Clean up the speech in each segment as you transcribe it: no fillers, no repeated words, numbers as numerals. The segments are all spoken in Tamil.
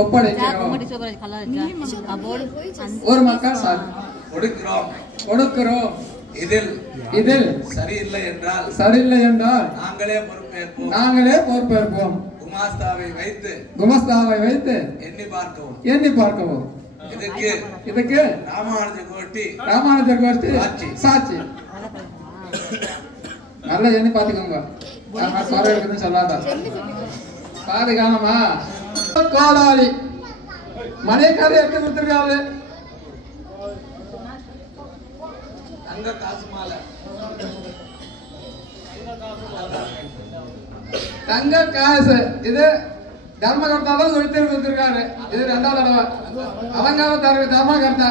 ஒப்படைக்கிறோம். ஒரு மக்கள் கொடுக்கிறோம். இதில் சரியில்லை என்றால் நாங்களே பொறுப்பேற்போம். குமாஸ்தாவை வைத்து எண்ணி பார்க்கவும். இதுக்கு ராமானுஜர் கோஷ்டி சாட்சி. நல்லா எண்ணி பாத்துக்கோங்க. சொல்ல இருக்குன்னு சொல்லாத பாதுகானமா. கோடாலி மனைக்கார எடுத்து கொடுத்துருக்காரு. தங்க காசு இது தர்மகர்த்தா தான் கொடுத்திருக்காரு. இது 2வது தடவை. அலங்கார தர்மகர்த்தா.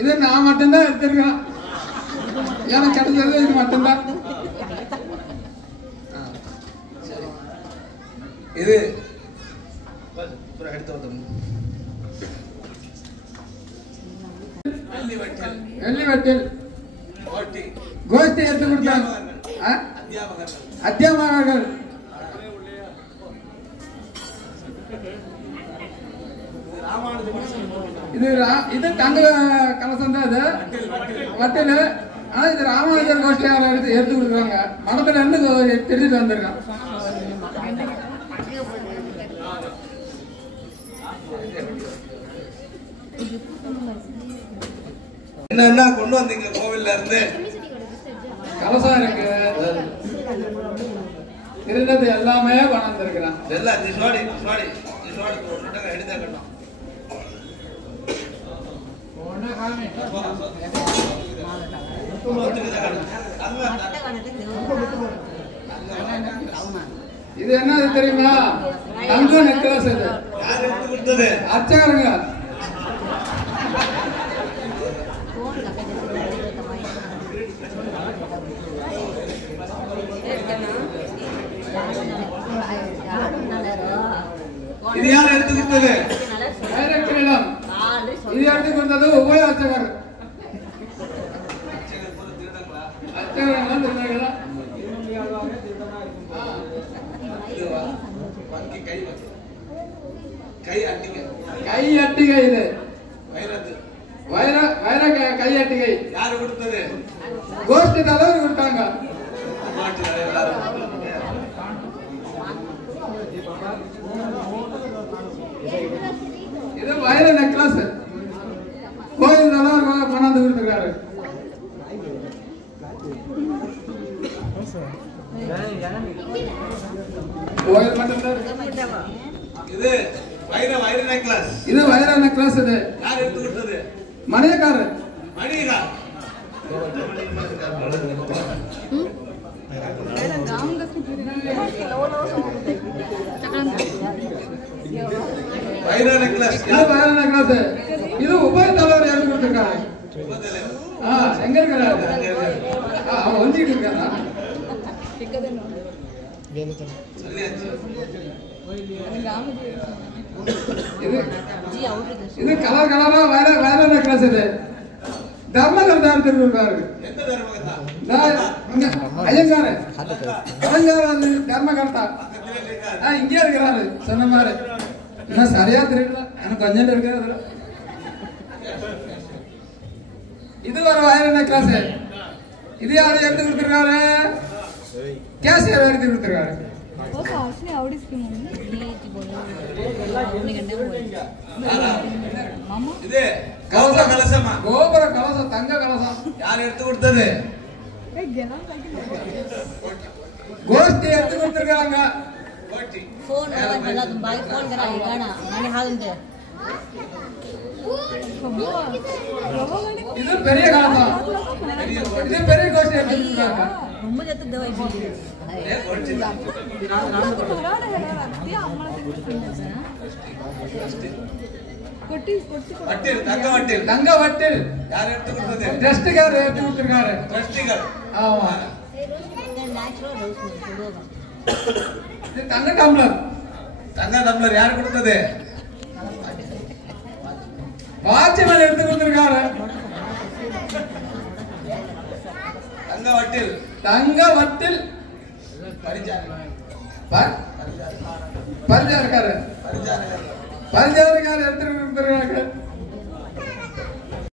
இது நான் மட்டும்தான் எடுத்திருக்கேன். எனக்கு கிடைச்சது இது மட்டும்தான். இது வெள்ளிவட்டில் கோஷ்டி எடுத்து கொடுத்தாங்க அத்தியாபகர்கள். இது தங்க கலசம் தான். இது வட்டில். ஆனா இது ராமானுஜர் கோஷ்டியால எடுத்து கொடுக்குறாங்க. மடத்துல இருந்து திருச்சிட்டு வந்திருக்கான். என்ன கொண்டு வந்தீங்க கோவில்ல இருந்து? கலசம் இருக்கு. இருந்தது எல்லாமே வளர்ந்துருக்கிறான். இது என்ன தெரியுமா? தங்க நெக்லஸ். இது அர்ச்சகருங்க. இது யார் எடுத்து கொடுத்தது? இது எடுத்து கொடுத்தது உபய அர்ச்சகர். கை அட்டிகை. இது வைர கை அட்டிகை. யாரு கொடுத்தது? கோஷ்டி தலைவர் கொடுத்தாங்க. இது வைர நெக்லஸ். கோயில் தலைவர் கொண்டாந்து கொடுத்துருக்காரு. கோயில் மட்டும். இது வைர நெக்லஸ். இது வைர நெக்லஸ். இது யார் எடுத்து கொடுத்தது? மணியக்காரர். வைர நெக்லஸ். இது உபய தலைவர் எடுத்து கொடுத்துருக்காரு. எங்க இருக்கிறாரு? அவன் ஒழிஞ்சிட்டு இருக்காரா? இது கலர் கலரா வைர நெக்லஸ். இது தர்மகர்த்தா எடுத்துருக்காரு. ஐயங்கார தர்மகர்த்தா இங்கே இருக்கிறாரு. சொன்ன மாதிரி என்ன சரியா தெரியல. எனக்கு கொஞ்சம் இருக்கிறது. இது ஒரு வைர நெக்லஸ். இது யாரு எடுத்து கொடுத்துருக்காரு? கேசியர் எடுத்து கொடுத்துருக்காரு. கோபுர கலசம். தங்க கலசம். யார் எடுத்து கொடுத்தது? கோஷ்டி எடுத்து கொடுத்துருக்காங்க. இது பெரிய கலசம். இது பெரிய கோஷ்டி எடுத்து கொடுத்துருக்காங்க. வட்டில் தங்க வட்டில் தங்க வட்டில் யார் எடுத்து கொடுத்தது? ட்ரஸ்டுக்காரர் எடுத்து கொடுத்துருக்காரு. ட்ரஸ்டிகள். ஆமா. இது தங்க டம்ளர். தங்க டம்ளர் யார் கொடுத்தது? வாட்ச்மேன் எடுத்து கொடுத்துருக்காரு. தங்க வட்டில் தங்க வட்டில் பரிஜாரக்காரர் எடுத்து கொடுத்துருக்காரு.